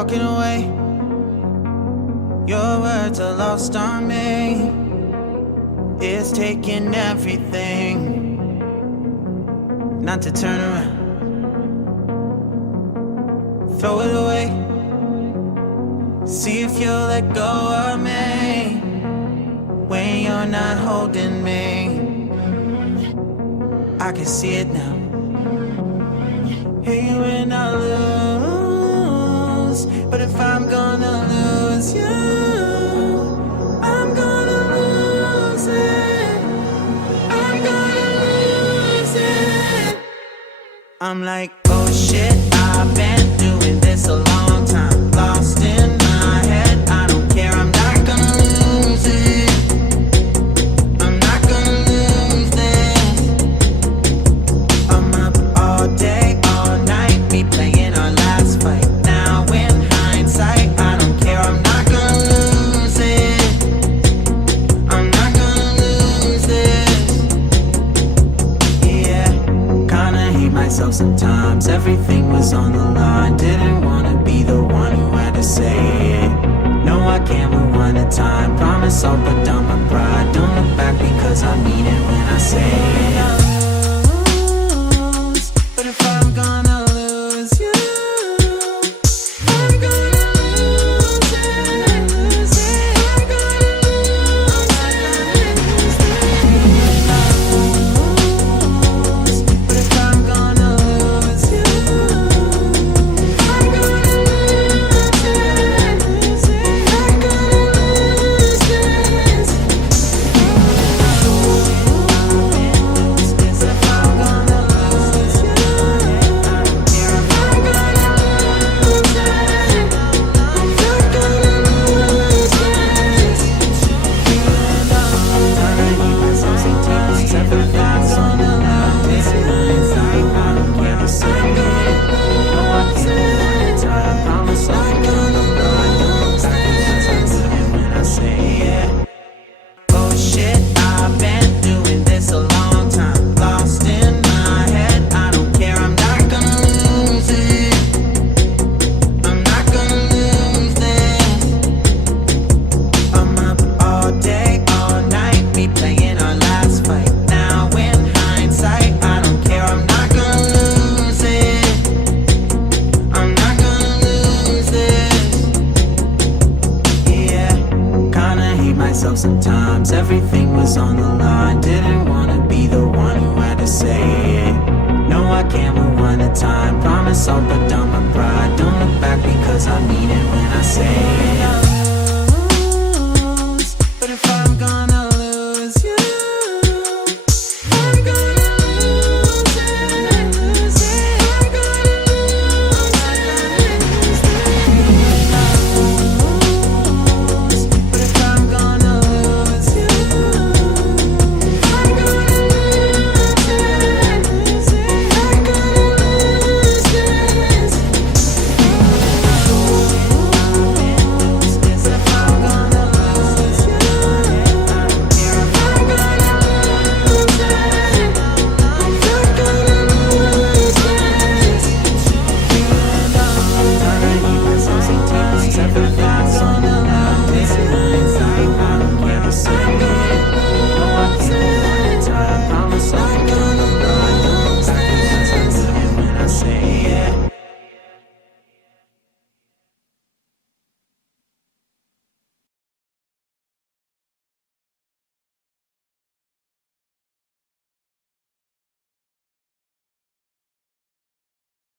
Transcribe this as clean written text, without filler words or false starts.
walking away. Your words are lost on me. It's taking everything not to turn around. Throw it away. See if you'll let go of me when you're not holding me. I can see it now. Hey, when I lose, but if I'm gonna lose you, I'm gonna lose it. I'm gonna lose it. I'm like, oh shit, I've been doing this a long time. Lost in my head, I don't care, I'm not gonna lose it. I'm not gonna lose this. I'm up all day, all night, we playing our last fight. Now in hindsight, I don't care, I'm not gonna lose it. I'm not gonna lose this. Yeah, kinda hate myself sometimes. Everything was on the line. Didn't wanna be the one who had to say it. No, I can't rewind the time. Promise I'll put down my pride. Don't look back because I mean it when I say it. But if I'm gonna lose you, I'm gonna lose it. I'm gonna lose it. But if I'm gonna lose you, I'm gonna lose it. I'm gonna lose this. If I'm gonna lose you, I'm gonna lose it. I'm not gonna lose this. I hate myself sometimes. Everything's on the line. This is hindsight. I don't care to say it. No, I can't rewind the time. Promise I'm gonna lose this. When I say it. Oh shit, I've been doing this a long time. Lost in my head, I don't care, I'm not gonna lose it. I'm not gonna lose this. I'm up all day, all night, we playing our last fight. Now in hindsight, I don't care, I'm not gonna lose it. I'm not gonna lose this. Yeah, kinda hate myself sometimes. Everything was on the line. Didn't wanna be the one who had to say it. No, I can't rewind the time. Promise I'll put down my pride. Don't look back because I mean it when I say it.